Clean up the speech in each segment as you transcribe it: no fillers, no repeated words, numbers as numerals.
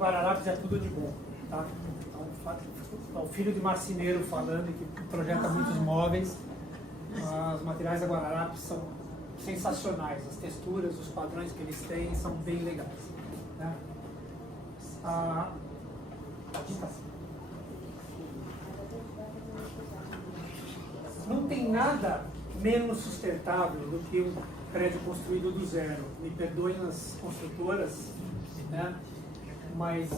Guararapes é tudo de bom, tá? Então, o filho de marceneiro falando que projeta muitos móveis. Os materiais da Guararapes são sensacionais, as texturas, os padrões que eles têm são bem legais, né? Não tem nada menos sustentável do que um prédio construído do zero. Me perdoem as construtoras, né? Mas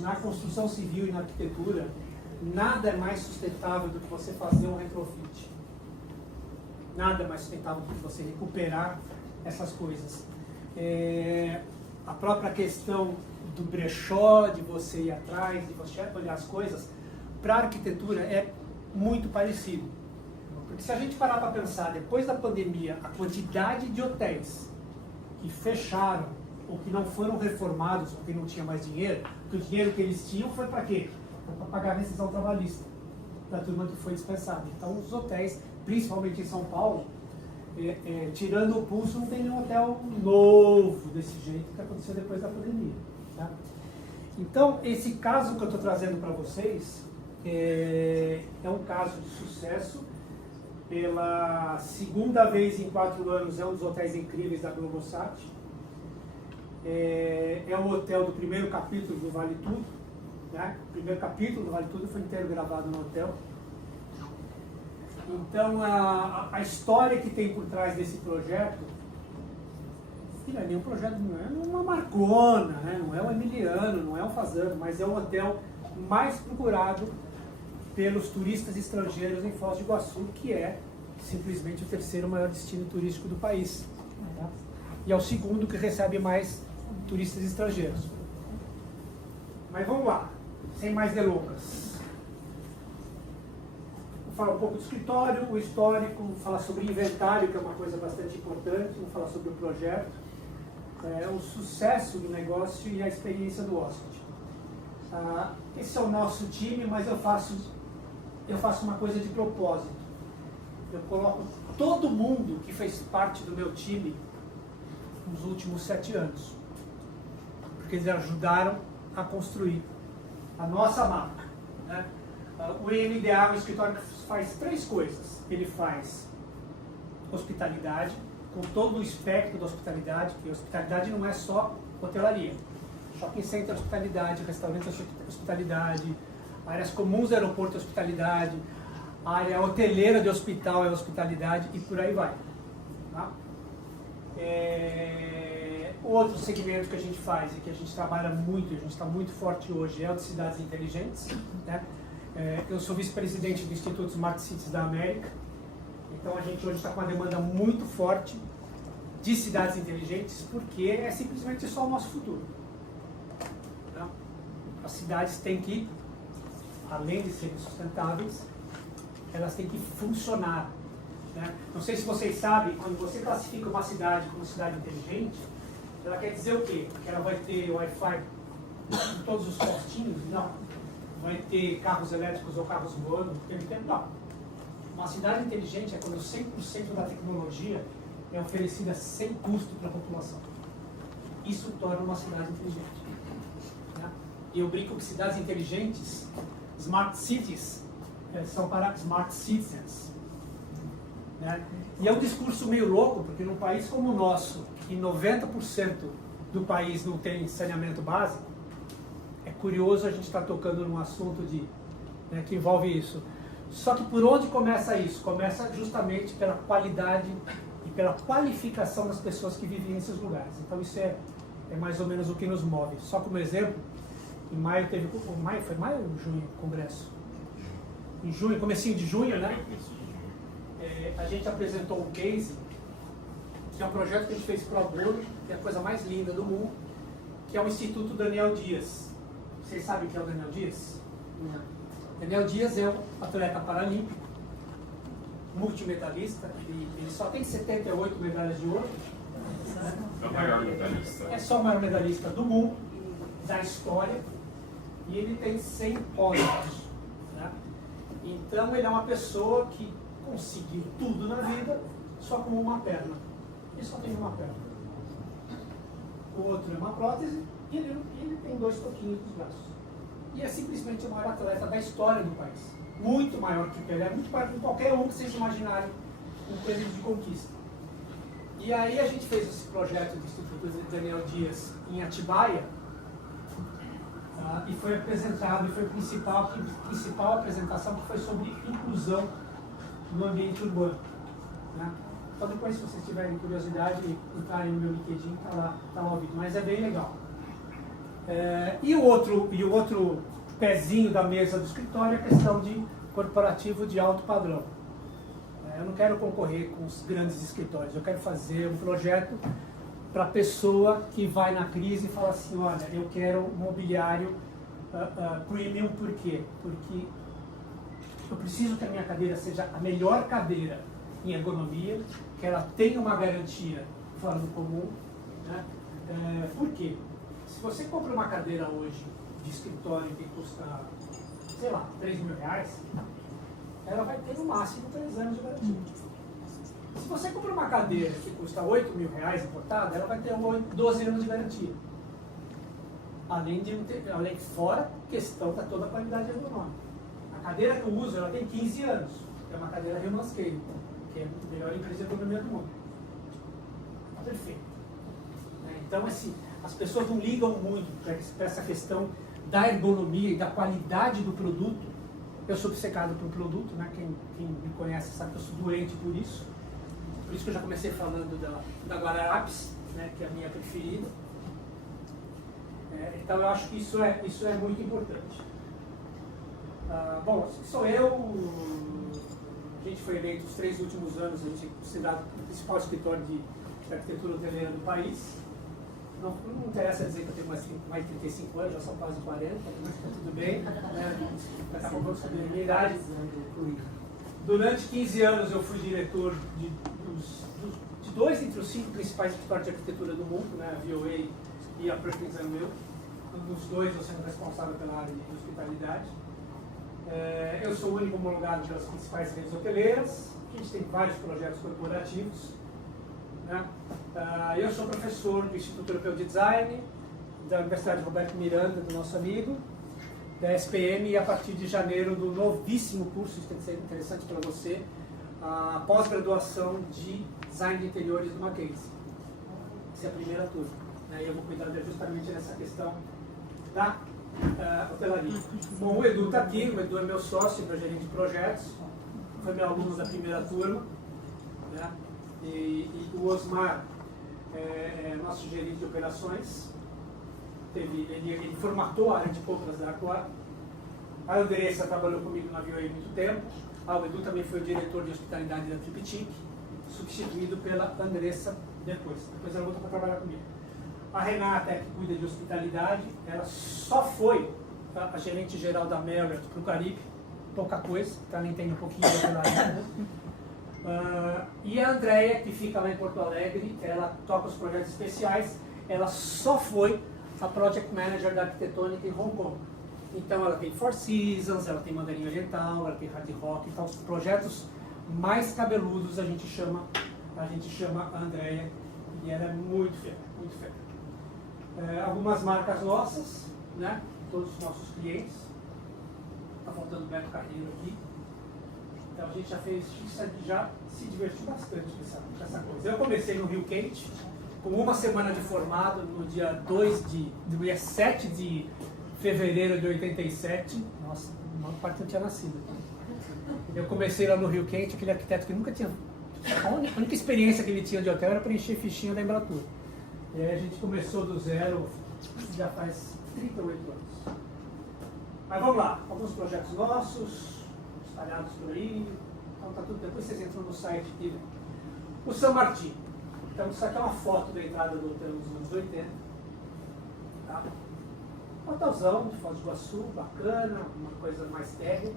na construção civil e na arquitetura, nada é mais sustentável do que você fazer um retrofit. Nada é mais sustentável do que você recuperar essas coisas. A própria questão do brechó, de você ir atrás, de você olhar as coisas, para a arquitetura é muito parecido. Porque se a gente parar para pensar, depois da pandemia, a quantidade de hotéis que fecharam, ou que não foram reformados, ou que não tinha mais dinheiro, porque o dinheiro que eles tinham foi para quê? Foi para pagar a rescisão trabalhista da turma que foi dispensada. Então os hotéis, principalmente em São Paulo, tirando o pulso, não tem nenhum hotel novo desse jeito que aconteceu depois da pandemia. Tá? Então, esse caso que eu estou trazendo para vocês é um caso de sucesso. Pela segunda vez em 4 anos, é um dos hotéis incríveis da Globosat. É o hotel do primeiro capítulo do Vale Tudo. Né? O primeiro capítulo do Vale Tudo foi inteiro gravado no hotel. Então, a história que tem por trás desse projeto, não é nenhum projeto, não é uma Marcona, né? Não é um Emiliano, não é um Fazano, mas é o hotel mais procurado pelos turistas estrangeiros em Foz do Iguaçu, que é simplesmente o 3º maior destino turístico do país. Tá? E é o 2º que recebe mais turistas estrangeiros. Mas vamos lá, sem mais delongas. Vou falar um pouco do escritório, o histórico, vou falar sobre inventário, que é uma coisa bastante importante, vou falar sobre o projeto, o sucesso do negócio e a experiência do hóspede. Esse é o nosso time, mas eu faço uma coisa de propósito. Eu coloco todo mundo que fez parte do meu time nos últimos 7 anos. Porque eles ajudaram a construir a nossa marca. Né? O IMDA é um escritório que faz 3 coisas. Ele faz hospitalidade, com todo o espectro da hospitalidade, porque hospitalidade não é só hotelaria. Shopping center é hospitalidade, restaurante é hospitalidade, áreas comuns do aeroporto é hospitalidade, a área hoteleira de hospital é hospitalidade e por aí vai. Tá? Outro segmento que a gente faz e que a gente trabalha muito, a gente está muito forte hoje, é o de cidades inteligentes. Né? Eu sou vice-presidente do Instituto Smart Cities da América, então a gente hoje está com uma demanda muito forte de cidades inteligentes, porque é simplesmente só o nosso futuro. Tá? As cidades têm que, além de serem sustentáveis, elas têm que funcionar. Né? Não sei se vocês sabem, quando você classifica uma cidade como cidade inteligente, ela quer dizer o quê? Que ela vai ter Wi-Fi em todos os postinhos? Não. Vai ter carros elétricos ou carros voando? Não. Uma cidade inteligente é quando 100% da tecnologia é oferecida sem custo para a população. Isso torna uma cidade inteligente. Né? E eu brinco que cidades inteligentes, smart cities, são para smart citizens. Né? E é um discurso meio louco, porque num país como o nosso, que 90% do país não tem saneamento básico, é curioso a gente estar tocando num assunto que envolve isso. Só que por onde começa isso? Começa justamente pela qualidade e pela qualificação das pessoas que vivem nesses lugares. Então isso é mais ou menos o que nos move. Só como exemplo, em maio teve... Foi maio ou junho o congresso? Em junho, comecinho de junho, né? A gente apresentou um case, que é um projeto que a gente fez pro bono, que é a coisa mais linda do mundo, que é o Instituto Daniel Dias. Vocês sabem o que é o Daniel Dias? Não. Daniel Dias é um atleta paralímpico, multimedalista, ele só tem 78 medalhas de ouro. É o maior medalhista. É só o maior medalhista do mundo, da história, e ele tem 100 pódios. Né? Então ele é uma pessoa que conseguiu tudo na vida só com uma perna. Ele só tem uma perna. o outro é uma prótese, e ele tem 2 toquinhos nos braços. E é simplesmente o maior atleta da história do país. Muito maior que o Pelé, muito maior que qualquer um que vocês imaginarem em coisa de conquista. E aí a gente fez esse projeto do Instituto Daniel Dias em Atibaia, e foi apresentado, e foi a principal apresentação que foi sobre inclusão no ambiente urbano. Né? Então depois, se vocês tiverem curiosidade, entrarem no meu LinkedIn, está lá o vídeo, mas é bem legal. E o outro pezinho da mesa do escritório é a questão de corporativo de alto padrão. Eu não quero concorrer com os grandes escritórios, eu quero fazer um projeto para a pessoa que vai na crise e fala assim, olha, eu quero um mobiliário premium, por quê? Porque eu preciso que a minha cadeira seja a melhor cadeira em ergonomia, que ela tenha uma garantia fora do comum. Né? Por quê? Se você compra uma cadeira hoje de escritório que custa, sei lá, R$3.000, ela vai ter no máximo 3 anos de garantia. Se você compra uma cadeira que custa R$8.000 importada, ela vai ter 12 anos de garantia. Além fora a questão da toda a qualidade ergonômica. A cadeira que eu uso, ela tem 15 anos. É uma cadeira Human Scale, que é a melhor empresa de ergonomia do mundo. Perfeito. Então, assim, as pessoas não ligam muito para essa questão da ergonomia e da qualidade do produto. Eu sou obcecado por produto, né? Quem me conhece sabe que eu sou doente por isso. Por isso que eu já comecei falando da Guararapes, né? Que é a minha preferida. Então eu acho que isso é muito importante. Bom, sou eu. A gente foi eleito os 3 últimos anos, a gente considerado o principal escritório de arquitetura hoteleira do país. Não interessa dizer que eu tenho mais de 35 anos, já são quase 40, mas está tudo bem. Daqui a pouco eu saber a minha idade. Durante 15 anos eu fui diretor de 2 entre os 5 principais escritórios de arquitetura do mundo, né, a VOA e a Perkins & Will. Dos 2 eu sendo responsável pela área de hospitalidade. Eu sou o único homologado pelas principais redes hoteleiras. A gente tem vários projetos corporativos. Né? Eu sou professor do Instituto Europeu de Design, da Universidade Roberto Miranda, do nosso amigo, da SPM, e a partir de janeiro do novíssimo curso, isso tem que ser interessante para você, a pós-graduação de Design de Interiores do Mackenzie. Essa é a primeira turma. Né? E eu vou cuidar justamente dessa questão da hotelaria. Bom, o Edu está aqui, o Edu é meu sócio, meu gerente de projetos, foi meu aluno da primeira turma. Né? E o Osmar é nosso gerente de operações. Ele formatou a área de compras da Aqua. A Andressa trabalhou comigo na VOA há muito tempo. O Edu também foi o diretor de hospitalidade da Triptych, substituído pela Andressa depois. Depois ela voltou para trabalhar comigo. A Renata, que cuida de hospitalidade, ela só foi a gerente geral da Marriott para o Caribe, pouca coisa, ela entende um pouquinho da hotelaria. E a Andrea, que fica lá em Porto Alegre, ela toca os projetos especiais, ela só foi a Project Manager da Arquitetônica em Hong Kong. Então ela tem Four Seasons, ela tem Mandarim Oriental, ela tem Hard Rock, então os projetos mais cabeludos a gente chama a Andrea, e ela é muito fera, muito fera. Algumas marcas nossas, né? Todos os nossos clientes. Está faltando o Beto Carreiro aqui. Então a gente já se divertiu bastante com essa coisa. Eu comecei no Rio Quente, com uma semana de formado, no dia 7 de fevereiro de 87. Nossa, uma parte não tinha nascido. Eu comecei lá no Rio Quente, aquele arquiteto que nunca tinha... A única experiência que ele tinha de hotel era preencher fichinha da Embratur. E aí a gente começou do zero, já faz 38 anos. Mas vamos lá, alguns projetos nossos, espalhados por aí. Então tá tudo, depois vocês entram no site aqui. O São Martin. Então isso aqui é uma foto da entrada do hotel nos anos 80. Tá? Um hotelzão de Foz do Iguaçu, bacana, uma coisa mais térrea.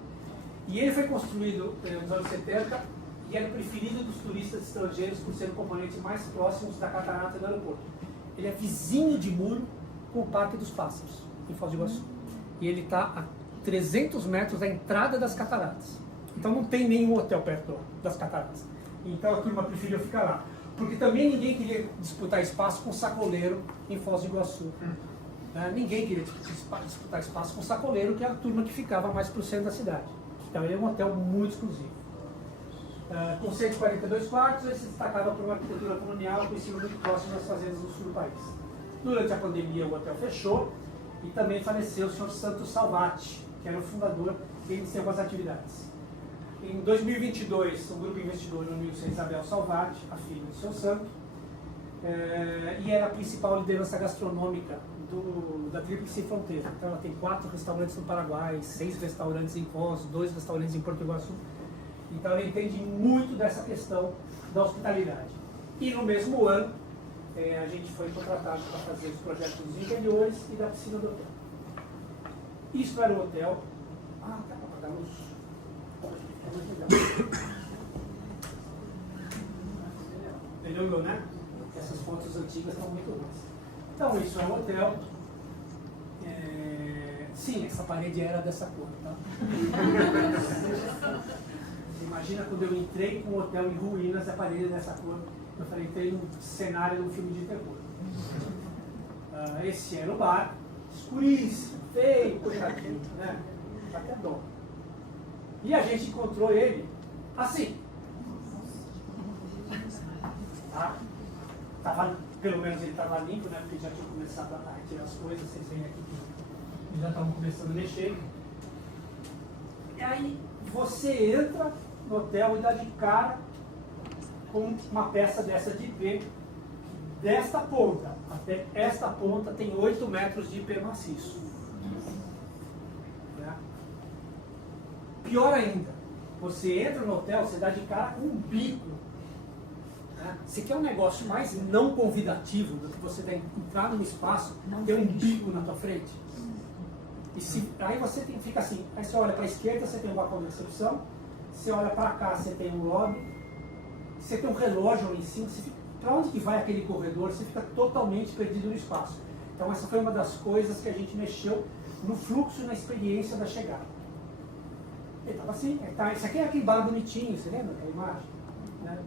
E ele foi construído nos anos 70 e era o preferido dos turistas estrangeiros por ser o componente mais próximo da catarata do aeroporto. Ele é vizinho de muro com o Parque dos Pássaros, em Foz do Iguaçu. E ele está a 300 metros da entrada das cataratas. Então não tem nenhum hotel perto das cataratas. Então a turma preferiu ficar lá. Porque também ninguém queria disputar espaço com sacoleiro em Foz do Iguaçu. Ninguém queria disputar espaço com sacoleiro, que é a turma que ficava mais para o centro da cidade. Então ele é um hotel muito exclusivo. Com 142 quartos, ele se destacava por uma arquitetura colonial com ensino muito próximo das fazendas do sul do país. Durante a pandemia, o hotel fechou e também faleceu o senhor Santos Salvati, que era o fundador e iniciou as atividades. Em 2022, um grupo investidor uniu-se a Isabel Salvati, a filha do seu santo, e era a principal liderança gastronômica da Tríplice Fronteira. Então ela tem 4 restaurantes no Paraguai, 6 restaurantes em Foz, 2 restaurantes em Porto Iguaçu. Então ela entende muito dessa questão da hospitalidade. E no mesmo ano, a gente foi contratado para fazer os projetos dos interiores e da piscina do hotel. Isso era o hotel. Tá para apagar a luz. Melhorou, né? Essas fotos antigas estão muito boas. Então, isso é um hotel. Sim, essa parede era dessa cor, tá? Você imagina quando eu entrei com um hotel em ruínas, a parede dessa cor. Eu falei, entrei num cenário de um filme de terror. Esse era o bar, escuríssimo, feio, coitadinho, né? Até dó. E a gente encontrou ele assim. Pelo menos ele estava limpo, né? Porque já tinha começado a retirar as coisas, vocês veem aqui que já estavam começando a mexer. E aí você entra no hotel e dá de cara com uma peça dessa de IP. Desta ponta até esta ponta tem 8 metros de IP maciço. Pior ainda, você entra no hotel, você dá de cara com um bico. Você quer um negócio mais não convidativo do que você entrar num espaço, ter um bico na tua frente? Aí você fica assim, aí você olha para a esquerda, você tem um balcão de recepção, você olha para cá, você tem um lobby, você tem um relógio ali em cima, para onde que vai aquele corredor? Você fica totalmente perdido no espaço. Então essa foi uma das coisas que a gente mexeu no fluxo e na experiência da chegada. Ele estava assim, isso aqui é aquele bar bonitinho, você lembra aquela imagem? Né?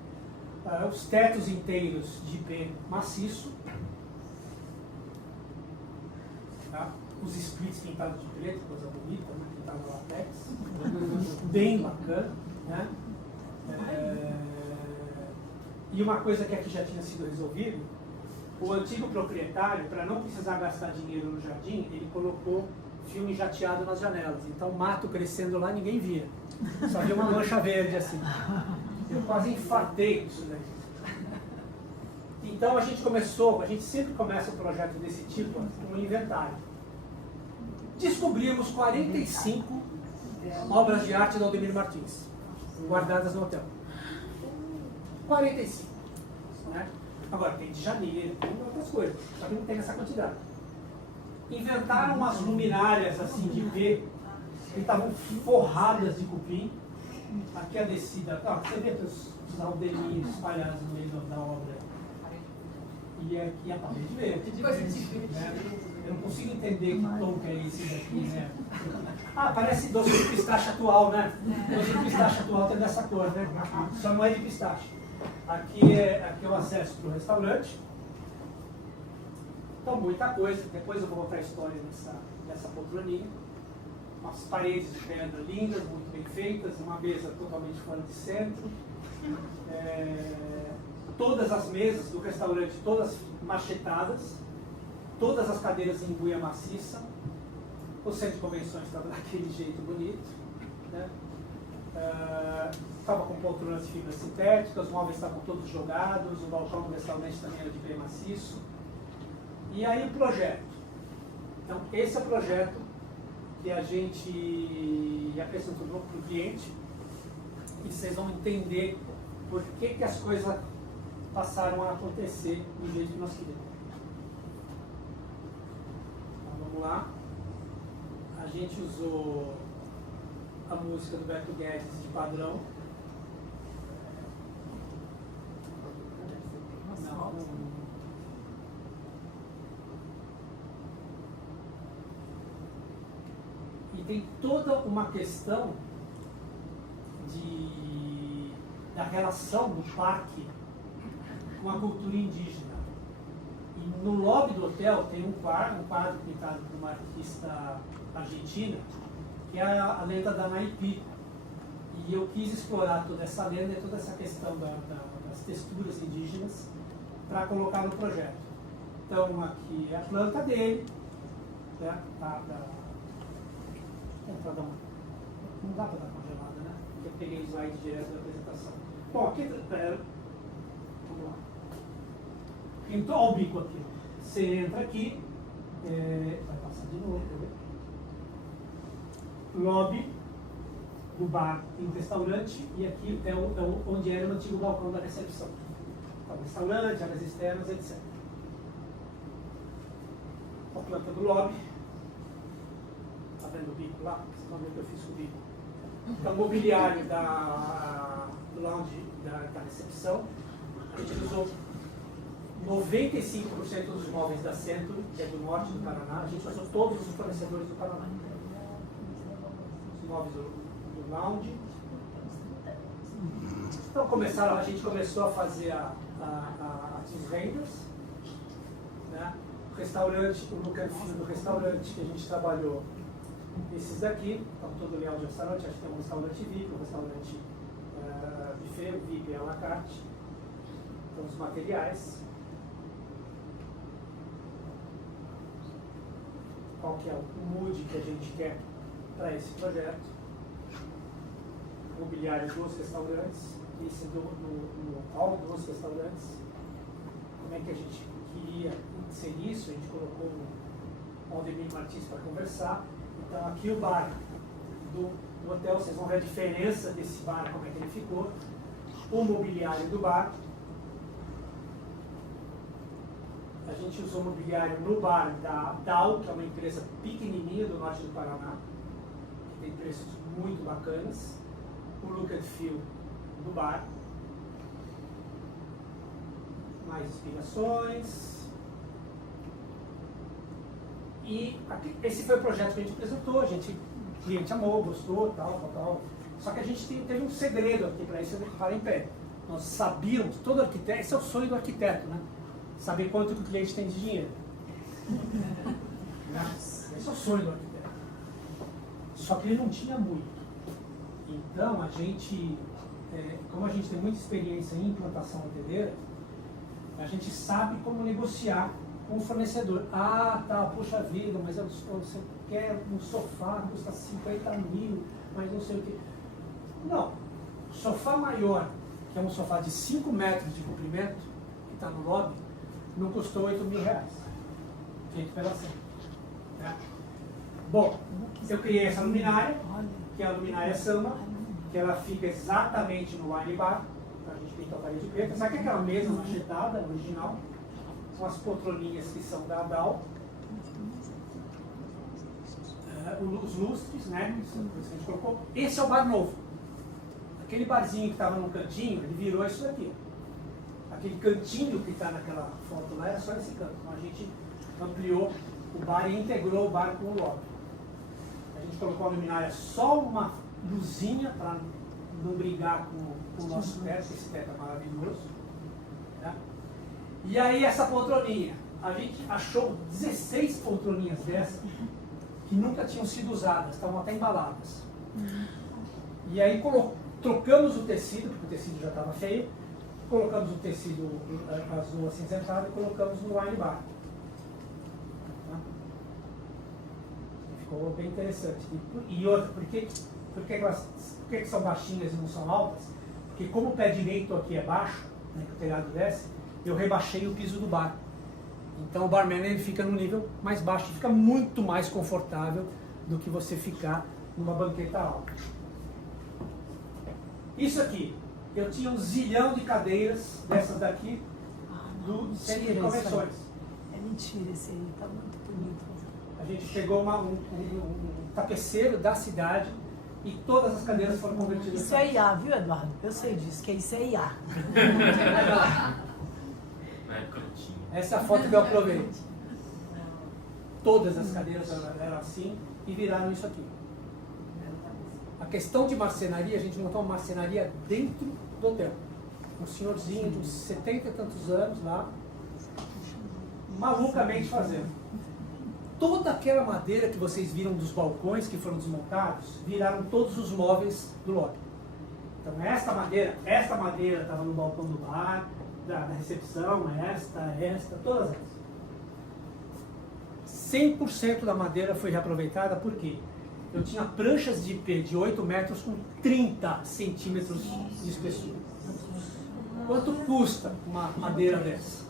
Os tetos inteiros de IP maciço, tá? Os splits pintados de preto, coisa bonita, né? Pintado no latex, bem bacana, né? E uma coisa que aqui já tinha sido resolvido, o antigo proprietário, para não precisar gastar dinheiro no jardim, ele colocou filme jateado nas janelas. Então mato crescendo lá ninguém via. Só via uma mancha verde assim. Eu quase infartei isso daí. Então a gente sempre começa um projeto desse tipo com um inventário. Descobrimos 45 obras de arte do Aldemir Martins, guardadas no hotel. 45. Né? Agora tem de janeiro, tem outras coisas, só que não tem essa quantidade. Inventaram umas luminárias assim de IP, que estavam forradas de cupim. Aqui a descida, você vê os Aldemir espalhados no meio da obra. E aqui a parede verde. Né? Eu não consigo entender que tom que é esse daqui, né? Parece doce de pistache atual, né? Doce de pistache atual tem dessa cor, né? Só não é de pistache. Aqui é o acesso para o restaurante. Então, muita coisa. Depois eu vou contar a história dessa poltroninha. Umas paredes de pedra lindas, muito bem feitas, uma mesa totalmente fora de centro. Todas as mesas do restaurante, todas machetadas. Todas as cadeiras em buia maciça. O centro de convenções estava daquele jeito bonito. Né? Estava com poltronas de fibras sintéticas, os móveis estavam todos jogados, o balcão do restaurante também era de buia maciço. E aí o projeto. Então, esse é o projeto que a gente apresentou para o cliente. E vocês vão entender por que as coisas passaram a acontecer do jeito que nós queríamos. Então, vamos lá. A gente usou a música do Beto Guedes de padrão. E tem toda uma questão da relação do parque uma cultura indígena. E no lobby do hotel tem um quadro pintado por uma artista argentina, que é a lenda da Naipi. E eu quis explorar toda essa lenda e toda essa questão das texturas indígenas para colocar no projeto. Então aqui é a planta dele, né? Não dá para dar congelada, né? Porque eu peguei o slide direto da apresentação. Bom, aqui, vamos lá. Então, olha o bico aqui. Você entra aqui, vai passar de novo, quer ver? Lobby do bar tem um restaurante e aqui é onde era o antigo balcão da recepção. Então, restaurante, áreas externas, etc. A planta do lobby. Está vendo o bico lá? Vocês estão vendo que eu fiz com o bico. Então, o mobiliário do lounge da recepção, a gente usou 95% dos móveis da Centro, que é do norte do Paraná. A gente usou todos os fornecedores do Paraná. Os móveis do lounge. Então, a gente começou a fazer os renders, né? O restaurante, o look and feel do restaurante que a gente trabalhou. Esses daqui, então todo o layout de restaurante, acho que tem um restaurante VIP, um restaurante buffet, o VIP é à la carte. Então os materiais. Qual que é o mood que a gente quer para esse projeto. Mobiliário dos restaurantes, esse no hall dos restaurantes. Como é que a gente queria inserir isso? A gente colocou o Aldemir Martins para conversar. Então aqui o bar do hotel, vocês vão ver a diferença desse bar, como é que ele ficou. O mobiliário do bar. A gente usou mobiliário no bar da Dow, que é uma empresa pequenininha do norte do Paraná, que tem preços muito bacanas. O look and feel do bar. Mais inspirações. E aqui, esse foi o projeto que a gente apresentou, o cliente amou, gostou, tal. Só que a gente teve um segredo aqui para isso, eu vou falar em pé. Nós sabíamos, todo arquiteto, esse é o sonho do arquiteto, né? Saber quanto que o cliente tem de dinheiro. Esse é o sonho do arquiteto. Só que ele não tinha muito. Então a gente, como a gente tem muita experiência em implantação hoteleira, a gente sabe como negociar com o fornecedor. Ah, tá, poxa vida, mas você quer um sofá que custa 50 mil, mas não sei o que. Não, sofá maior, que é um sofá de 5 metros de comprimento, que está no lobby, não custou 8 mil reais, feito pela Centro. Né? Bom, eu criei essa luminária, que é a luminária Samba, que ela fica exatamente no wine bar, a gente pintou a parede preta. Sabe aquela mesa machetada, original? São as poltroninhas que são da Dow. Os lustres, né? Que a gente colocou. Esse é o bar novo. Aquele barzinho que estava no cantinho, ele virou isso daqui. Aquele cantinho que está naquela foto lá era só esse canto. Então a gente ampliou o bar e integrou o bar com o lobby. A gente colocou a luminária só uma luzinha para não brigar com o nosso teto, esse teto é maravilhoso. Né? E aí essa poltroninha, a gente achou 16 poltroninhas dessas que nunca tinham sido usadas, estavam até embaladas. E aí trocamos o tecido, porque o tecido já estava feio, colocamos o tecido azul acinzentado e colocamos no wine bar. Ficou bem interessante. E outra, por que são baixinhas e não são altas? Porque como o pé direito aqui é baixo, né, que o telhado desce, eu rebaixei o piso do bar. Então o barman ele fica no nível mais baixo, fica muito mais confortável do que você ficar numa banqueta alta. Isso aqui, eu tinha um zilhão de cadeiras dessas daqui do centro de convenções. É mentira esse aí, tá muito bonito. A gente pegou um tapeceiro da cidade e todas as cadeiras foram convertidas. Isso é IA, viu, Eduardo? Eu sei disso, que isso é IA. Essa é a foto que eu aprovei. Todas as cadeiras eram assim e viraram isso aqui. A questão de marcenaria, a gente montou uma marcenaria dentro do hotel. um senhorzinho de uns 70 e tantos anos lá, malucamente fazendo. Toda aquela madeira que vocês viram dos balcões que foram desmontados, viraram todos os móveis do lobby. Então esta madeira estava no balcão do bar, da recepção, esta, todas elas. 100% da madeira foi reaproveitada, por quê? Eu tinha pranchas de IP de 8 metros com 30 centímetros de espessura. Quanto custa uma madeira dessa?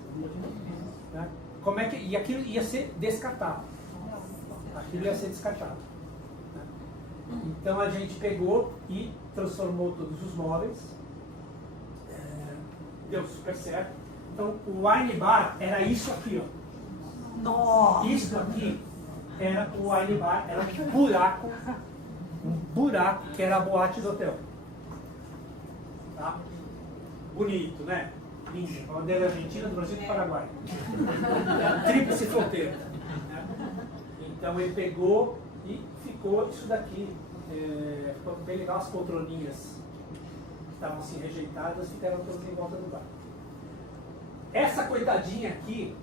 Né? Como é que, e aquilo ia ser descartado. Aquilo ia ser descartado. Né? Então a gente pegou e transformou todos os móveis. Deu super certo. Então o wine bar era isso aqui, ó. Nossa. Isso aqui era o wine bar, era um buraco que era a boate do hotel. Tá? Bonito, né? Lindo. A bandeira argentina, do Brasil e do Paraguai. Tríplice fronteira. Né? Então ele pegou e ficou isso daqui. Ficou bem legal, as poltroninhas que estavam assim rejeitadas, ficaram todas em volta do bar. Essa coitadinha aqui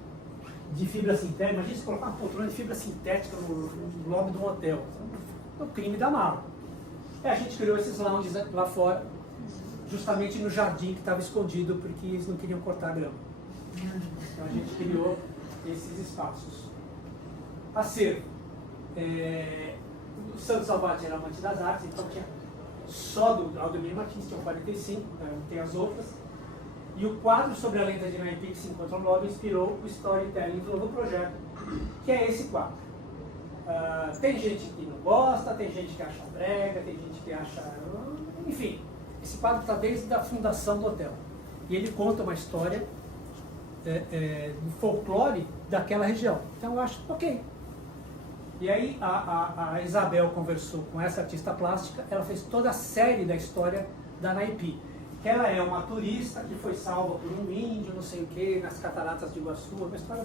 de fibra sintética, imagina se colocar uma poltrona de fibra sintética no lobby de um hotel. É o crime da mala. A gente criou esses lounges lá fora, justamente no jardim que estava escondido, porque eles não queriam cortar a grama. Então a gente criou esses espaços. Acervo. O Santos Salvati era amante das artes, então tinha só do Aldemir Martins, tinha 45, tem as outras. E o quadro sobre a lenda de Naipe que se encontra no lobby inspirou o storytelling do novo projeto, que é esse quadro. Tem gente que não gosta, tem gente que acha brega, tem gente que acha... Enfim, esse quadro está desde a fundação do hotel. E ele conta uma história do folclore daquela região. Então eu acho, ok. E aí a Isabel conversou com essa artista plástica, ela fez toda a série da história da Naipe. Ela é uma turista que foi salva por um índio, não sei o que, nas cataratas de Iguaçu, uma história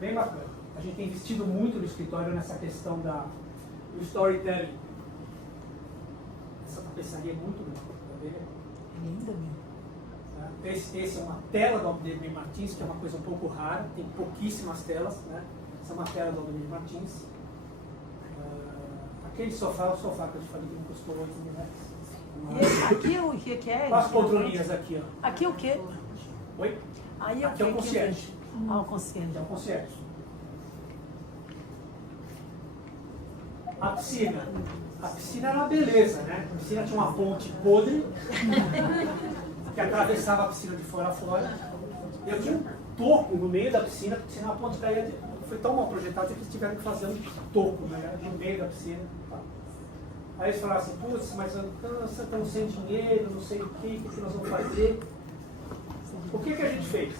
bem bacana. A gente tem investido muito no escritório nessa questão do storytelling. Essa tapeçaria é muito bonita, tá vendo? É linda mesmo. Esse é uma tela do Aldemir Martins, que é uma coisa um pouco rara, tem pouquíssimas telas, né? Essa é uma tela do Aldemir Martins. Aquele sofá é o sofá que eu te falei que não custou 8 mil reais. E aqui o que é? As poltroninhas aqui, ó. Aqui o quê? Oi? Aí Aqui é o concierge. Ah, o concierge. É o concierge. A piscina. A piscina era uma beleza, né? A piscina tinha uma ponte podre que atravessava a piscina de fora a fora. Eu tinha um toco no meio da piscina, porque senão a ponte caía. Foi tão mal projetado que eles tiveram que fazer um toco, né? No meio da piscina. Aí eles falaram assim, putz, mas estamos sem dinheiro, não sei o que nós vamos fazer. O que a gente fez?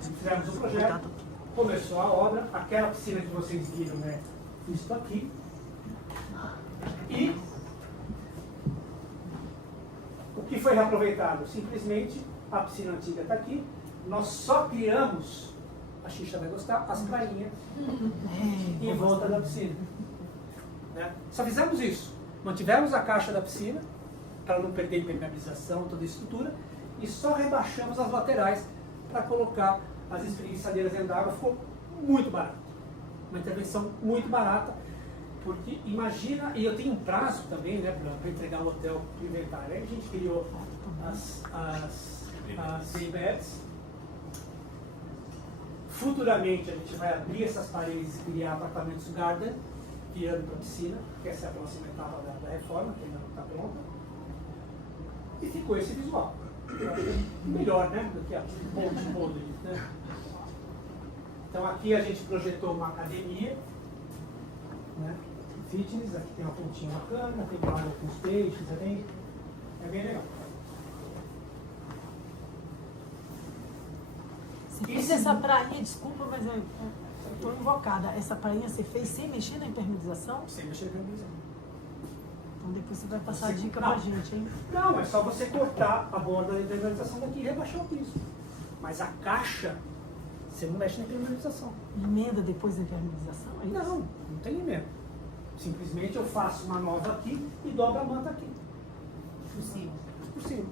Fizemos um projeto, começou a obra, aquela piscina que vocês viram, né? Isso aqui. E o que foi reaproveitado? Simplesmente a piscina antiga está aqui, nós só criamos, a Xixa vai gostar, as prainhas em volta da piscina. Né? Só fizemos isso. Mantivemos a caixa da piscina, para não perder impermeabilização, toda a estrutura, e só rebaixamos as laterais para colocar as espreguiçadeiras dentro da água. Ficou muito barato. Uma intervenção muito barata, porque imagina, e eu tenho um prazo também, né, para entregar o hotel para o inventário. Aí a gente criou as daybeds. Futuramente a gente vai abrir essas paredes e criar apartamentos garden, virando para a piscina, que essa é a próxima etapa da reforma, que ainda não está pronta. E ficou esse visual. Melhor, né? Do que a ponte podre. Né? Então aqui a gente projetou uma academia, né? Fitness, aqui tem uma pontinha bacana, tem água com os peixes, é bem legal. Você fez essa prainha, desculpa, mas eu estou invocada. Essa prainha você fez sem mexer na impermeabilização? Sem mexer na impermeabilização. Então depois você vai passar a dica pra gente, hein? Não, é só você cortar a borda da impermeabilização daqui e rebaixar o piso. Mas a caixa, você não mexe na impermeabilização. Emenda depois da impermeabilização? É isso? Não tem emenda. Simplesmente eu faço uma nova aqui e dobro a manta aqui. Por cima. Por cima.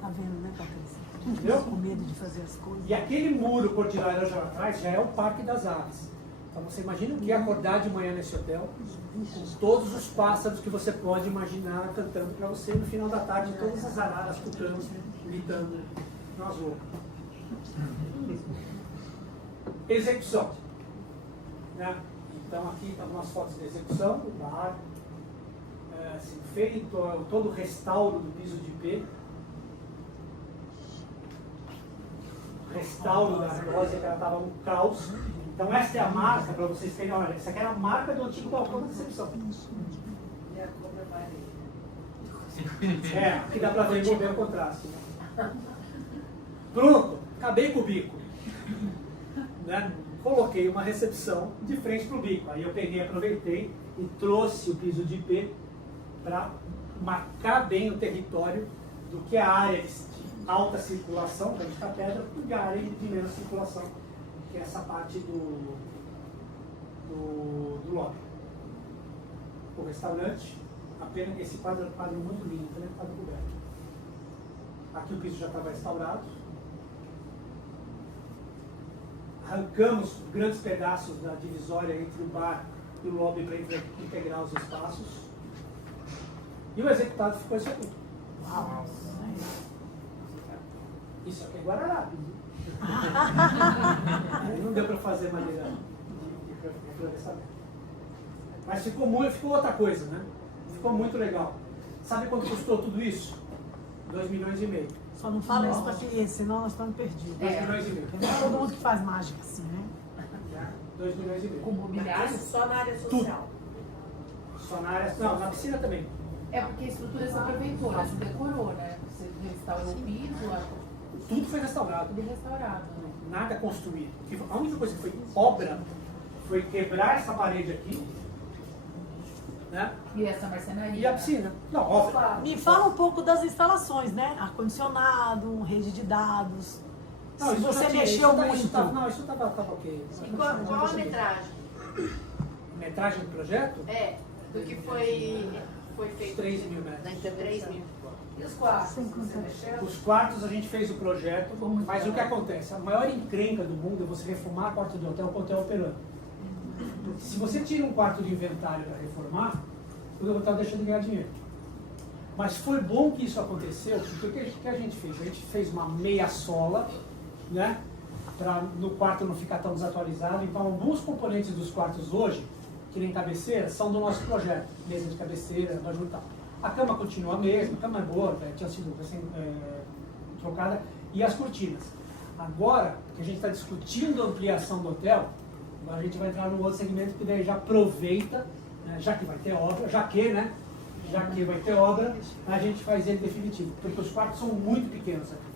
Tá vendo, né, Patrícia? Entendeu? Com medo de fazer as coisas. E aquele muro cor de laranja lá atrás já é o Parque das Aves. Então você imagina o que é acordar de manhã nesse hotel, com todos os pássaros que você pode imaginar cantando para você no final da tarde, todas as araras tucanos gritando nas ruas. Execução. Né? Então aqui estão umas fotos de execução do bar, assim, feito todo o restauro do piso de IP, restauro da rosa que ela estava um caos. Então essa é a marca, para vocês terem, olha, essa aqui era a marca do antigo balcão da recepção. Aqui dá para ver o contraste. Né? Pronto, acabei com o bico. Né? Coloquei uma recepção de frente para o bico. Aí eu peguei, aproveitei e trouxe o piso de IP para marcar bem o território do que é a área de alta circulação, para a gente pedra, e a área de menos circulação, que é essa parte do lobby. O restaurante, apenas esse quadro é um quadro muito lindo, também é um quadro coberto. Aqui o piso já estava restaurado. Arrancamos grandes pedaços da divisória entre o bar e o lobby para integrar os espaços. E o executado ficou isso aqui. Uau. Isso aqui é Guararapes. Aí não deu para fazer maneira de atravessamento. Mas ficou outra coisa, né? Ficou muito legal. Sabe quanto custou tudo isso? 2,5 milhões. Só não fala isso pra cliente, senão nós estamos perdidos. 2,5 milhões. Porque não é todo mundo que faz mágica assim, né? 2,5 milhões. Com mobiliário? Só na área social. Só na área. Não, na piscina também. É porque a estrutura você aproveitou, né? Você decorou, né? Você restaurou o piso, Tudo foi restaurado. tudo restaurado. Né? Nada construído. A única coisa que foi obra foi quebrar essa parede aqui, né? E essa marcenaria. E a piscina. Não, obra. Me fala um pouco das instalações, né? Ar-condicionado, rede de dados. Não, Se isso você já tinha, mexeu isso muito. Não, isso estava ok. E qual a metragem? Metragem do projeto? Do que foi feito? 3 mil metros. 3 mil. E os quartos? Você mexeu? Os quartos a gente fez o projeto, mas o que acontece? A maior encrenca do mundo é você reformar a quarto de hotel com o hotel operando. Se você tira um quarto de inventário para reformar, o hotel deixa de ganhar dinheiro. Mas foi bom que isso aconteceu, porque o que a gente fez? A gente fez uma meia sola, né? Para no quarto não ficar tão desatualizado. Então, alguns componentes dos quartos hoje, que nem cabeceira, são do nosso projeto. Mesa de cabeceira, abajur e tal. A cama continua a mesma, a cama é boa, tinha sido trocada, e as cortinas. Agora, que a gente está discutindo a ampliação do hotel, agora a gente vai entrar num outro segmento que daí já aproveita, né, já que vai ter obra, já que vai ter obra, a gente faz ele definitivo, porque os quartos são muito pequenos aqui.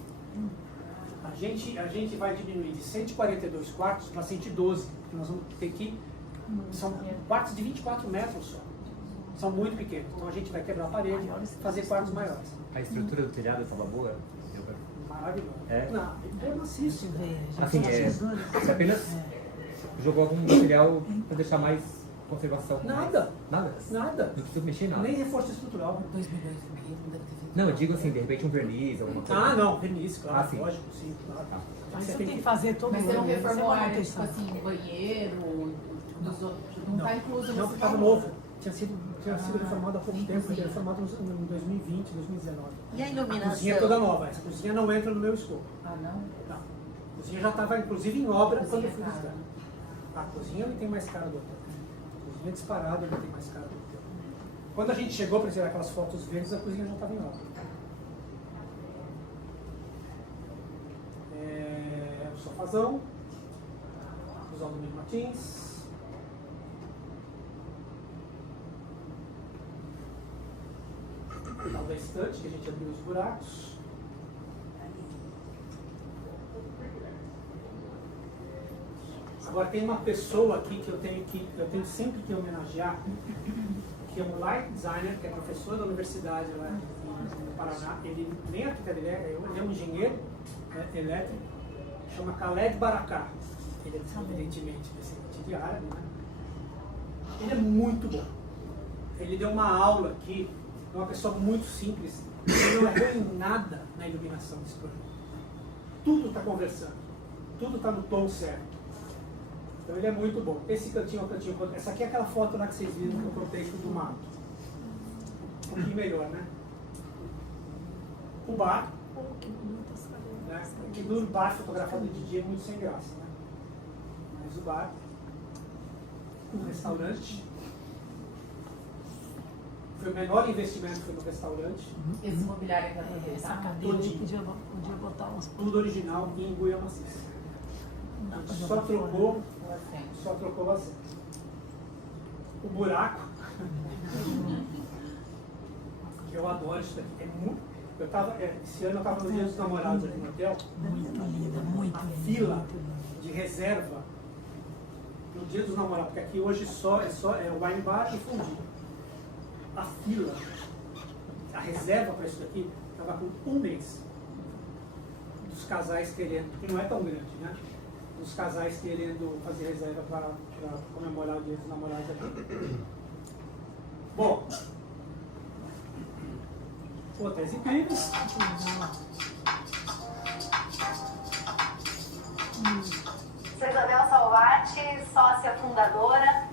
A gente vai diminuir de 142 quartos para 112, porque nós vamos ter que... São quartos de 24 metros só. São muito pequenos. Então a gente vai quebrar a parede e fazer quartos maiores. A estrutura do telhado estava boa? Maravilhoso. É? Não, é maciço. Assim, você apenas jogou algum material para deixar mais conservação? Nada. Nada? Nada. Não precisa mexer em nada? Nem reforço estrutural. 2 milhões e meio, não deve ter feito. Não, eu digo assim, de repente um verniz, alguma coisa. Ah, não, verniz, claro, assim. lógico, sim, claro. Mas isso tem que fazer todo Mas você não ano, isso é reformou a área, tipo manutenção. assim, banheiro, dos outros. Não está incluso Não, nesse estava valor. novo. Tinha sido reformado há pouco tempo, foi reformado em 2020, 2019. E a A iluminação? cozinha é toda nova, essa cozinha não entra no meu escopo. Ah, não? Não. A cozinha já estava, inclusive, em obra quando eu fui Cozinha visitar. A cozinha ele tem mais cara do hotel. A cozinha disparada ele tem mais cara do hotel. Quando a gente chegou para tirar aquelas fotos verdes, a cozinha já estava em obra. O sofazão, os Aldomiro Martins. O tal da estante, que a gente abriu os buracos. Agora tem uma pessoa aqui que eu tenho sempre que homenagear, que é um light designer, que é professor da universidade lá no Paraná. Ele nem arquiteto, ele é um engenheiro elétrico, chama Khaled Barakat. Ele é evidentemente descendente de árabe, né? Ele é muito bom. Ele deu uma aula aqui, é uma pessoa muito simples, ele não errou em nada na iluminação desse projeto. Tudo está conversando, tudo está no tom certo. Então ele é muito bom. Esse cantinho é o cantinho. Essa aqui é aquela foto lá que vocês viram no contexto do mato. Um pouquinho melhor, né? O bar. Né? Que no bar fotografado de dia é muito sem graça, né? Mas o bar. O restaurante. Foi o menor investimento que foi no restaurante. Esse mobiliário ainda tem Essa tá? cadeira aí podia botar uns... Tudo original e em Guia maciça. Não dá pra Só jogar trocou, Assim. só trocou o assento. O buraco. Eu adoro isso daqui. É muito. Esse ano eu estava no Dia dos Namorados aqui no hotel. Muito linda, muito A linda. fila de reserva no Dia dos Namorados, porque aqui hoje é o wine bar e fundido. A fila, a reserva para isso daqui, estava com um mês dos casais querendo, que não é tão grande, né? Dos casais querendo fazer reserva para comemorar o Dia dos Namorados aqui. Bom, hotéis incríveis. Sou Isabel Salvati, sócia fundadora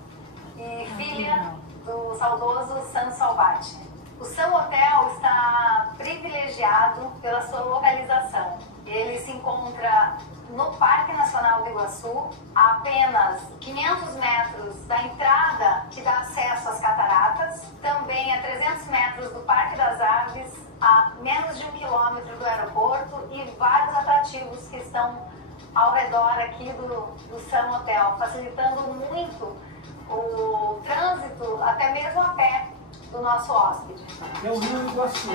e filha do saudoso Sam Salvati. O Sam Hotel está privilegiado pela sua localização. Ele se encontra no Parque Nacional do Iguaçu, a apenas 500 metros da entrada que dá acesso às cataratas, também a 300 metros do Parque das Aves, a menos de 1 quilômetro do aeroporto e vários atrativos que estão ao redor aqui do Sam Hotel, facilitando muito o trânsito, até mesmo a pé, do nosso hóspede. É o Rio Iguaçu,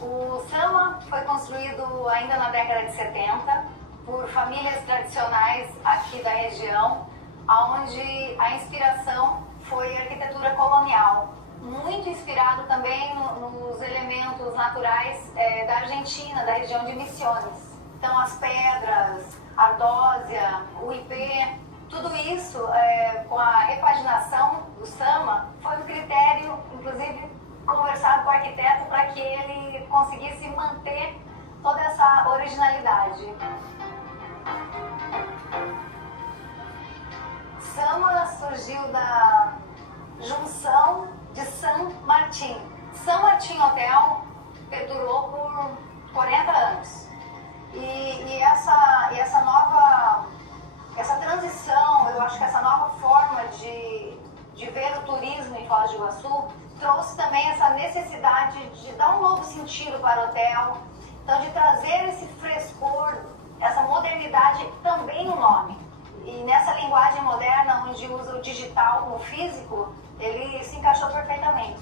O Sama foi construído ainda na década de 70 por famílias tradicionais aqui da região, onde a inspiração foi a arquitetura colonial, muito inspirado também nos elementos naturais da Argentina, da região de Misiones. Então as pedras, a ardósia, o ipê, tudo isso com a repaginação do Sama foi um critério, inclusive, conversado com o arquiteto para que ele conseguisse manter toda essa originalidade. Sama surgiu da junção de San Martín. San Martín Hotel perdurou por 40 anos. E essa transição, eu acho que essa nova forma de ver o turismo em Foz do Iguaçu trouxe também essa necessidade de dar um novo sentido para o hotel, então de trazer esse frescor, essa modernidade também no nome. E nessa linguagem moderna, onde usa o digital com o físico, ele se encaixou perfeitamente.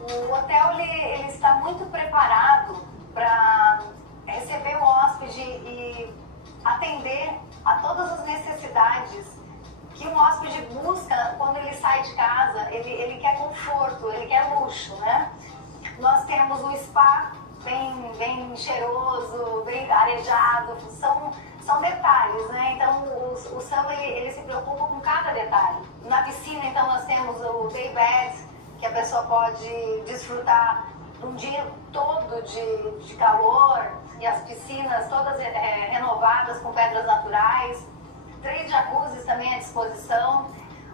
O hotel ele está muito preparado para receber o hóspede e atender a todas as necessidades que um hóspede busca quando ele sai de casa. Ele quer conforto, ele quer luxo, né? Nós temos um spa bem cheiroso, bem arejado, são detalhes, né? Então o Sam ele se preocupa com cada detalhe. Na piscina, então, nós temos o day bed, que a pessoa pode desfrutar um dia todo de calor, e as piscinas todas renovadas com pedras naturais. 3 jacuzzis também à disposição.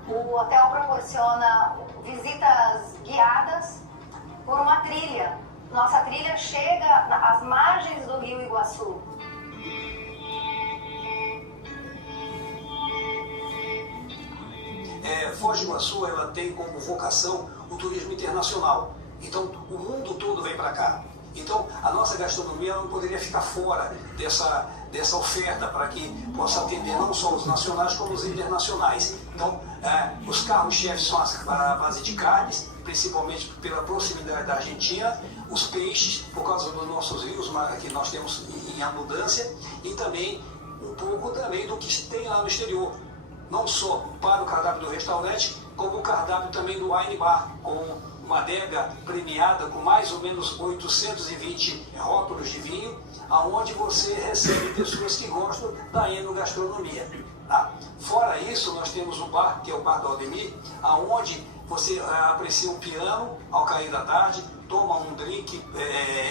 O hotel proporciona visitas guiadas por uma trilha. Nossa trilha chega às margens do Rio Iguaçu. Foz do Iguaçu ela tem como vocação o turismo internacional. Então o mundo todo vem para cá. Então a nossa gastronomia não poderia ficar fora dessa oferta para que possa atender não só os nacionais como os internacionais. Então os carros-chefes são a base de carnes, principalmente pela proximidade da Argentina, os peixes por causa dos nossos rios que nós temos em abundância, e também um pouco também do que tem lá no exterior, não só para o cardápio do restaurante, como o cardápio também do wine bar, com uma adega premiada com mais ou menos 820 rótulos de vinho, aonde você recebe pessoas que gostam da enogastronomia. Tá? Fora isso, nós temos o bar, que é o Bar do Aldemir, aonde você aprecia um piano ao cair da tarde, toma um drink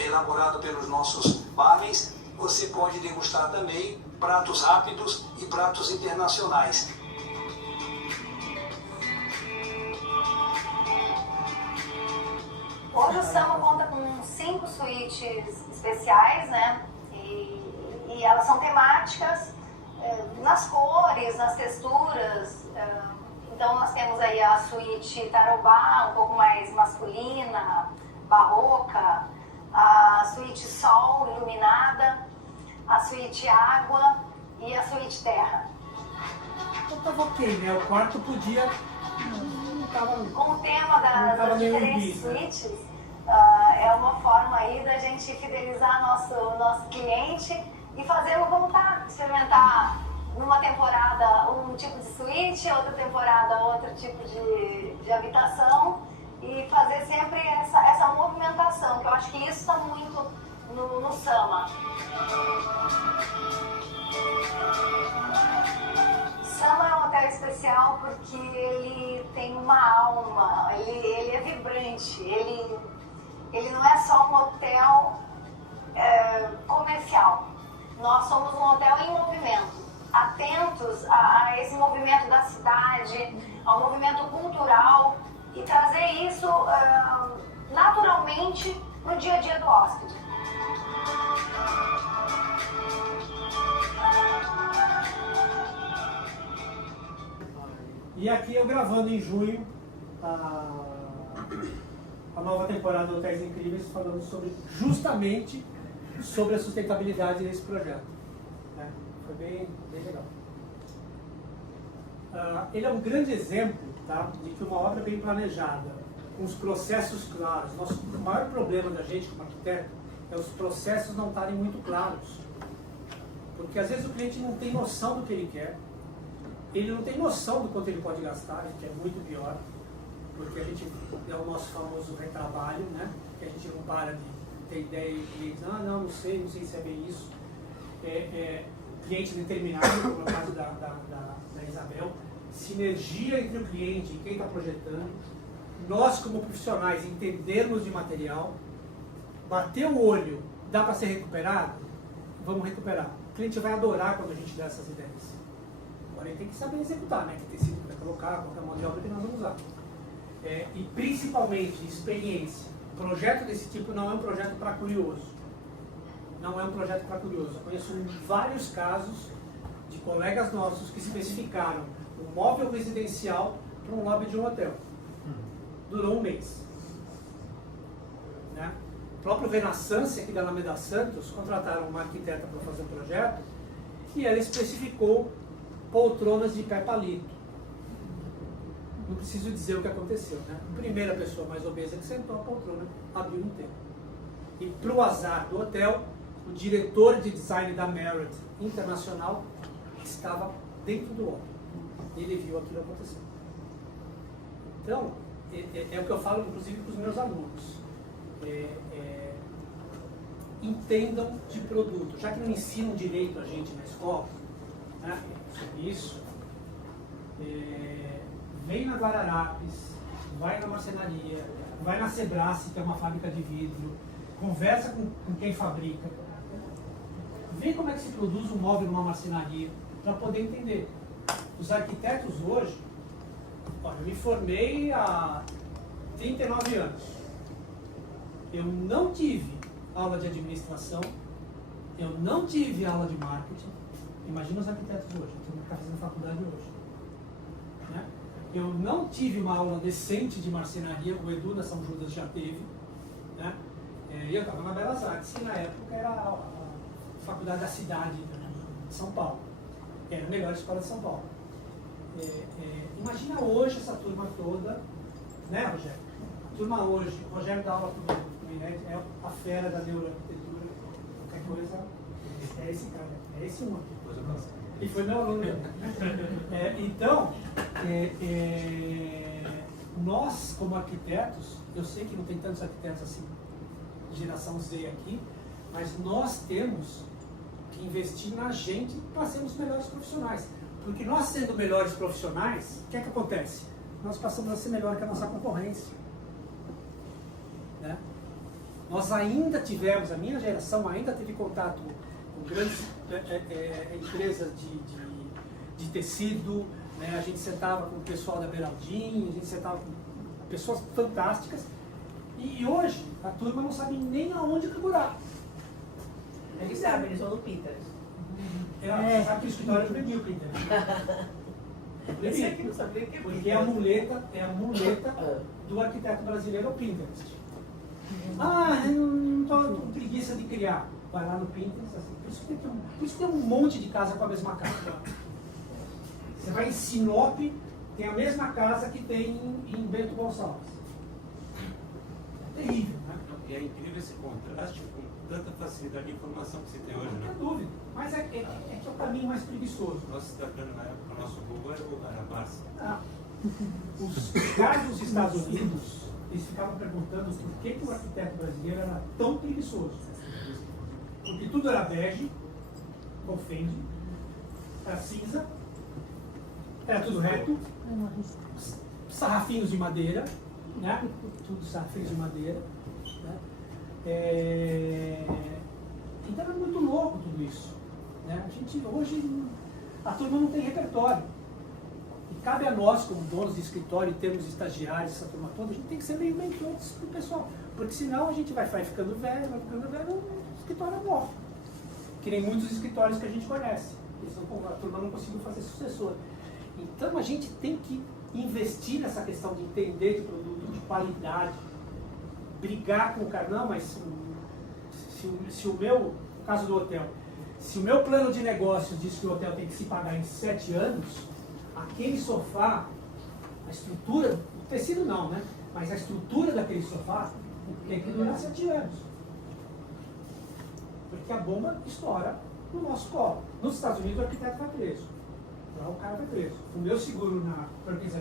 elaborado pelos nossos barmans. Você pode degustar também pratos rápidos e pratos internacionais. Hoje o Sama conta com 5 suítes especiais, né? E elas são temáticas nas cores, nas texturas. Então nós temos aí a suíte Tarobá, um pouco mais masculina, barroca, a suíte Sol iluminada, a suíte Água e a suíte Terra. Então tava ok, né? O quarto podia... Não tava... Com o tema das diferentes suítes, é uma forma aí da gente fidelizar nosso cliente e fazê-lo voltar, experimentar numa temporada um tipo de suíte, outra temporada outro tipo de habitação e fazer sempre essa movimentação, que eu acho que isso está muito no Sama. Sama é um hotel especial porque ele tem uma alma, ele é vibrante, ele não é só um hotel comercial. Nós somos um hotel em movimento, atentos a esse movimento da cidade, ao movimento cultural e trazer isso naturalmente no dia a dia do hóspede. E aqui eu gravando em junho a nova temporada do Hotéis Incríveis, falando justamente sobre a sustentabilidade desse projeto. Né? Foi bem legal. Ele é um grande exemplo, tá, de que uma obra bem planejada, com os processos claros. O maior problema da gente como arquiteto é os processos não estarem muito claros. Porque às vezes o cliente não tem noção do que ele quer, ele não tem noção do quanto ele pode gastar, que é muito pior, porque a gente é o nosso famoso retrabalho, né? Que a gente não para de ter ideia e o cliente diz, não sei se é bem isso. Cliente determinado, como no caso da Isabel, sinergia entre o cliente e quem está projetando, nós como profissionais entendermos de material, bater o olho, dá para ser recuperado? Vamos recuperar. O cliente vai adorar quando a gente dá essas ideias. Agora ele tem que saber executar, né? Que tecido que vai colocar, qual é a mão de obra que nós vamos usar. E principalmente experiência. Projeto desse tipo não é um projeto para curioso. Não é um projeto para curioso. Eu conheço vários casos de colegas nossos que especificaram um móvel residencial para um lobby de um hotel. Durou um mês. Né? O próprio Renaissance, aqui da Alameda Santos, contrataram uma arquiteta para fazer um projeto e ela especificou poltronas de pé palito. Não preciso dizer o que aconteceu, né? A primeira pessoa mais obesa que sentou, a poltrona abriu no tempo. E para o azar do hotel, o diretor de design da Marriott Internacional estava dentro do hotel. Ele viu aquilo acontecer. Então, é o que eu falo, inclusive, para os meus alunos. Entendam de produto. Já que não ensinam direito a gente na escola, né, sobre isso, vem na Guararapes, vai na marcenaria, vai na Sebrace, que é uma fábrica de vidro, conversa com quem fabrica, vê como é que se produz um móvel numa marcenaria, para poder entender. Os arquitetos hoje, olha, eu me formei há 39 anos, eu não tive aula de administração, eu não tive aula de marketing. Imagina os arquitetos hoje, que estão fazendo faculdade hoje. Né? Eu não tive uma aula decente de marcenaria, o Edu da São Judas já teve. Né? Eu estava na Belas Artes, que na época era a faculdade da cidade de São Paulo. Era a melhor escola de São Paulo. Imagina hoje essa turma toda, né, Rogério? A turma hoje, o Rogério dá aula para o Minete, é a fera da neuroarquitetura, qualquer coisa, é esse cara, é esse um aqui. E foi meu aluno. Então, nós, como arquitetos, eu sei que não tem tantos arquitetos assim, geração Z aqui, mas nós temos que investir na gente para sermos melhores profissionais. Porque nós sendo melhores profissionais, o que é que acontece? Nós passamos a ser melhor que a nossa concorrência. Né? Nós ainda tivemos, a minha geração ainda teve contato com grandes empresas de tecido, né? A gente sentava com o pessoal da Beraldinho, a gente sentava com pessoas fantásticas, e hoje a turma não sabe nem aonde procurar. Eles sabem, eles vão no Pinterest. Você sabe que o escritório é medíocre, entendeu? Esse aqui não sabia o que é Porque é a muleta do arquiteto brasileiro, é o Pinterest. Ah, eu não estou com preguiça de criar. Vai lá no Pinterest, assim. Por isso tem um monte de casa com a mesma casa. Você vai em Sinop, tem a mesma casa que tem em Bento Gonçalves. É terrível, né? E é incrível esse contraste com tanta facilidade de informação que você tem hoje, Não né? tem dúvida. Mas é que é o caminho mais preguiçoso. Nosso cidadão na época, o nosso Google era a Barça. Ah, os caras dos Estados Unidos, eles ficavam perguntando por que o arquiteto brasileiro era tão preguiçoso. Porque tudo era bege, ofende, era cinza, era tudo reto, sarrafinhos de madeira, né? Tudo sarrafinhos de madeira. Né? Então era muito louco tudo isso. Né? A gente, hoje, a turma não tem repertório. E cabe a nós, como donos de escritório, e termos estagiários, essa turma toda, a gente tem que ser meio mentos pro pessoal. Porque senão a gente vai ficando velho, o escritório morre. Que nem muitos escritórios que a gente conhece. A turma não conseguiu fazer sucessor. Então a gente tem que investir nessa questão de entender de produto, de qualidade, brigar com o cara. Não, mas se o meu, no caso do hotel, se o meu plano de negócio diz que o hotel tem que se pagar em 7 anos, aquele sofá, a estrutura, o tecido não, né? Mas a estrutura daquele sofá tem que durar 7 anos. Porque a bomba estoura no nosso colo. Nos Estados Unidos o arquiteto vai preso. Lá o cara vai preso. O meu seguro na Perkins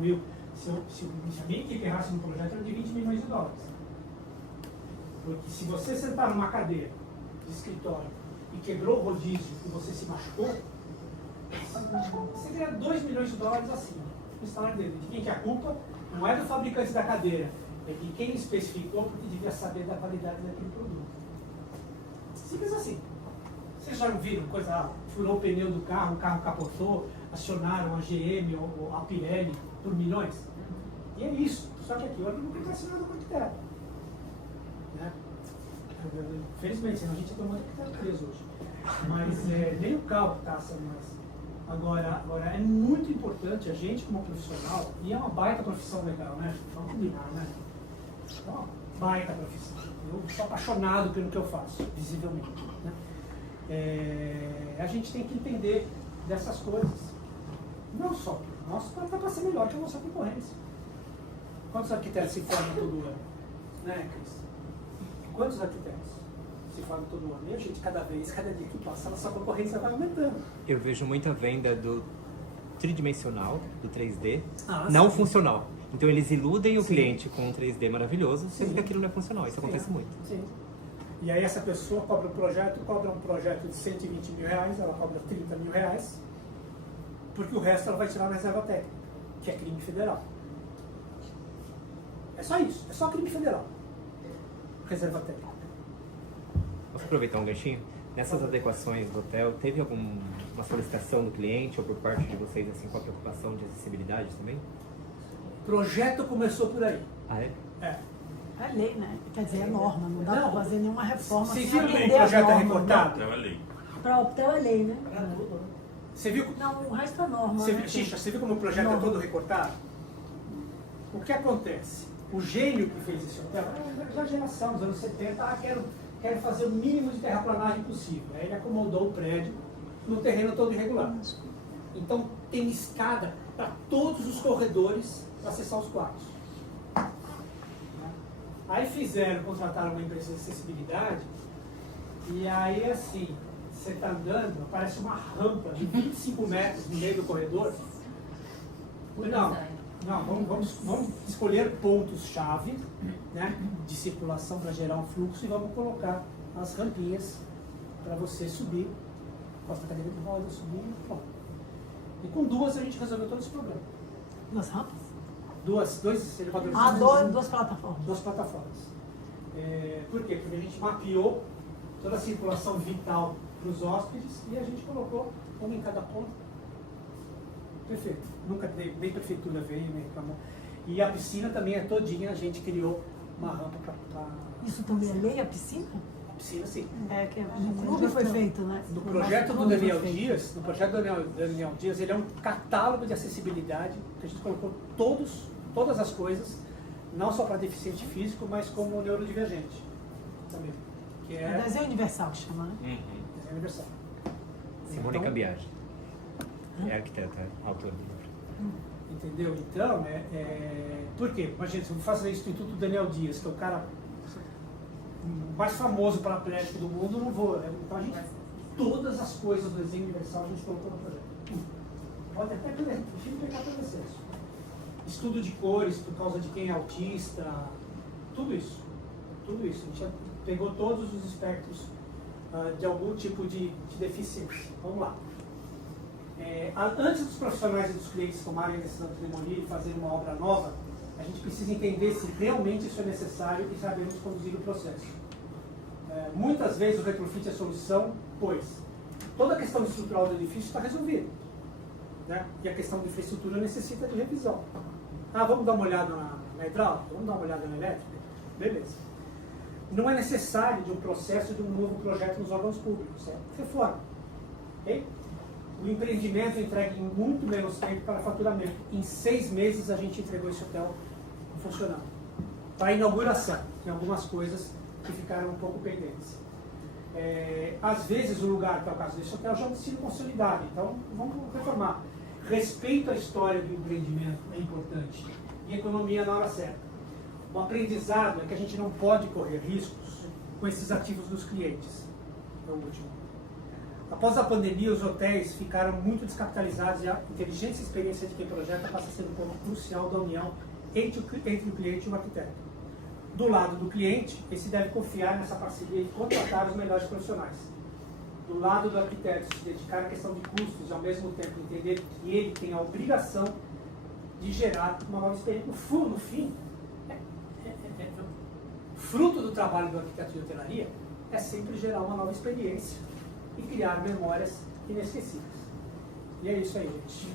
Will, se a minha equipe errasse no projeto, era de 20 milhões de dólares. Porque se você sentar numa cadeira de escritório e quebrou o rodízio e você se machucou, você ganha 2 milhões de dólares assim, no salário dele. De quem que é a culpa? Não é do fabricante da cadeira, é de quem especificou porque devia saber da qualidade daquele produto. Simples assim. Vocês já viram coisa, furou o pneu do carro, o carro capotou, acionaram a GM ou a Pirelli por milhões? E é isso. Só que aqui o não tem assinado com o arquiteto. Né? Felizmente, senão a gente tem um monte de arquiteto preso hoje. Mas nem o carro está assinado. Agora, é muito importante a gente como profissional, e é uma baita profissão legal, né? Vamos combinar, né? É uma baita profissão. Eu sou apaixonado pelo que eu faço, visivelmente. Né? A gente tem que entender dessas coisas. Não só nós, para ser melhor que a nossa concorrência. Quantos arquitetos se formam todo ano? Né, Cris? Quantos arquitetos se formam todo ano? E a gente, cada dia que passa, a nossa concorrência vai aumentando. Eu vejo muita venda do tridimensional, do 3D, Ah, não sim. funcional. Então eles iludem o Sim. cliente com um 3D maravilhoso, sendo Sim. que aquilo não é funcional. Isso acontece muito. Sim. E aí essa pessoa cobra um projeto de 120 mil reais, ela cobra 30 mil reais, porque o resto ela vai tirar na reserva técnica, que é crime federal. É só isso, é só crime federal. Reserva técnica. Posso aproveitar um ganchinho? Nessas adequações do hotel, teve alguma solicitação do cliente ou por parte de vocês assim, com a preocupação de acessibilidade também? O projeto começou por aí. Ah, é? É. É lei, né? Quer dizer, é norma, não dá Não. pra fazer nenhuma reforma Vocês sem viram que o atender as projeto é normas, recortado? Então é lei. né? Pra hotel é lei, né? Você viu, Não, o resto é norma. você, né? Xixa, você viu como o projeto é todo recortado? O que acontece? O gênio que fez esse hotel, já geração, dos anos 70, quero fazer o mínimo de terraplanagem possível. Aí ele acomodou o prédio no terreno todo irregular. Então tem escada para todos os corredores para acessar os quartos. Aí contrataram uma empresa de acessibilidade, e aí assim, você está andando, aparece uma rampa de 25 metros no meio do corredor. Não, Não, vamos escolher pontos-chave, né, de circulação para gerar um fluxo e vamos colocar as rampinhas para você subir, posta a cadeira de roda, subir, bom. E com duas a gente resolveu todo esse problema. Duas rampas? Dois elevadores. Duas plataformas. Duas plataformas. Por quê? Porque a gente mapeou toda a circulação vital para os hóspedes e a gente colocou uma em cada ponta. Perfeito. Nunca nem prefeitura veio, nem reclamou. E a piscina também é todinha, a gente criou uma rampa para... Isso também é lei, a piscina? A piscina, sim. Que no clube foi feito, né? No projeto do Daniel Dias, ele é um catálogo de acessibilidade, que a gente colocou todas as coisas, não só para deficiente físico, mas como neurodivergente também. Que É desenho universal que chama, né? Desenho universal. Simone Cambiagem. É arquiteta, autora do livro. Entendeu? Então, por quê? Imagina, se eu faço isso no Instituto Daniel Dias, que é o cara mais famoso paraplégico do mundo, eu não vou. Então, a gente, todas as coisas do desenho universal a gente colocou no projeto. Pode até pegar pelo excesso. Estudo de cores por causa de quem é autista, tudo isso. Tudo isso. A gente pegou todos os espectros de algum tipo de deficiência. Vamos lá. Antes dos profissionais e dos clientes tomarem a decisão de demolir e fazer uma obra nova, a gente precisa entender se realmente isso é necessário e sabemos conduzir o processo. Muitas vezes o retrofit é a solução, pois toda a questão estrutural do edifício está resolvida, né? E a questão de infraestrutura necessita de revisão. Vamos dar uma olhada na hidráulica? Vamos dar uma olhada na elétrica? Beleza. Não é necessário de um processo de um novo projeto nos órgãos públicos, certo? Reforma. Okay? O empreendimento entrega em muito menos tempo para faturamento. Em 6 meses a gente entregou esse hotel funcionando. Para a inauguração, tem algumas coisas que ficaram um pouco pendentes. Às vezes o lugar, que é o caso desse hotel, já é um destino consolidado, então vamos reformar. Respeito à história do empreendimento é importante e economia na hora certa. O aprendizado é que a gente não pode correr riscos com esses ativos dos clientes. É o último. Após a pandemia, os hotéis ficaram muito descapitalizados e a inteligência e experiência de quem projeta passa a ser um ponto crucial da união entre o cliente e o arquiteto. Do lado do cliente, esse deve confiar nessa parceria e contratar os melhores profissionais. Do lado do arquiteto, se dedicar à questão de custos e ao mesmo tempo entender que ele tem a obrigação de gerar uma nova experiência. No fim, fruto do trabalho do arquiteto de hotelaria é sempre gerar uma nova experiência e criar memórias inesquecíveis. E é isso aí, gente.